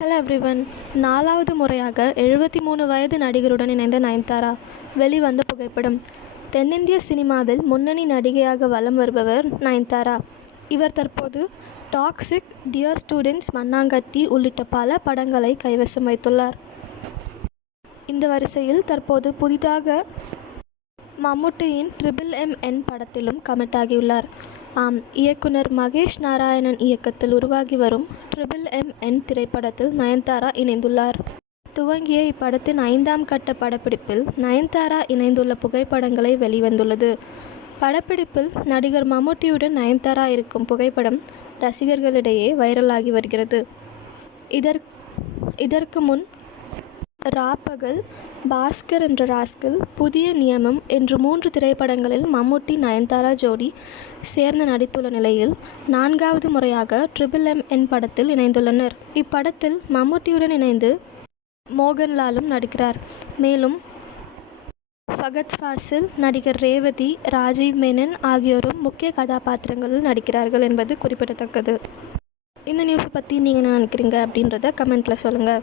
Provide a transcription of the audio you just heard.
Hello everyone நாலாவது முறையாக எழுபத்தி மூணு வயது நடிகருடன் இணைந்த நயன்தாரா வெளிவந்த புகைப்படம். தென்னிந்திய சினிமாவில் முன்னணி நடிகையாக வலம் வருபவர் நயன்தாரா. இவர் தற்போது டாக்ஸிக் டியர் ஸ்டூடெண்ட்ஸ் மண்ணாங்கட்டி உள்ளிட்ட பல படங்களை கைவசம் வைத்துள்ளார். இந்த வரிசையில் தற்போது புதிதாக மம்முட்டியின் ட்ரிபிள் எம் என் படத்திலும் கமிட் ஆகியுள்ளார் ஆம் இயக்குனர் மகேஷ் நாராயணன் இயக்கத்தில் உருவாகி வரும் ட்ரிபிள் எம் என் திரைப்படத்தில் நயன்தாரா இணைந்துள்ளார். துவங்கிய இப்படத்தின் ஐந்தாம் கட்ட படப்பிடிப்பில் நயன்தாரா இணைந்துள்ள புகைப்படங்களை வெளிவந்துள்ளது. படப்பிடிப்பில் நடிகர் மம்முட்டியுடன் நயன்தாரா இருக்கும் புகைப்படம் ரசிகர்களிடையே வைரலாகி வருகிறது. இதற் இதற்கு முன் ராப்பகல் பாஸ்கர் என்ற ராஸ்கல் புதிய நியமம் என்று மூன்று திரைப்படங்களில் மம்முட்டி நயன்தாரா ஜோடி சேர்ந்து நடித்துள்ள நிலையில் நான்காவது முறையாக ட்ரிபிள் எம் என் படத்தில் இணைந்துள்ளனர். இப்படத்தில் மம்முட்டியுடன் இணைந்து மோகன்லாலும் நடிக்கிறார். மேலும் ஃபகத் ஃபாசில் நடிகர் ரேவதி ராஜீவ் மேனன் ஆகியோரும் முக்கிய கதாபாத்திரங்களில் நடிக்கிறார்கள் என்பது குறிப்பிடத்தக்கது. இந்த நியூஸை பற்றி நீங்கள் என்ன நினைக்கிறீங்க அப்படின்றத கமெண்ட்டில் சொல்லுங்கள்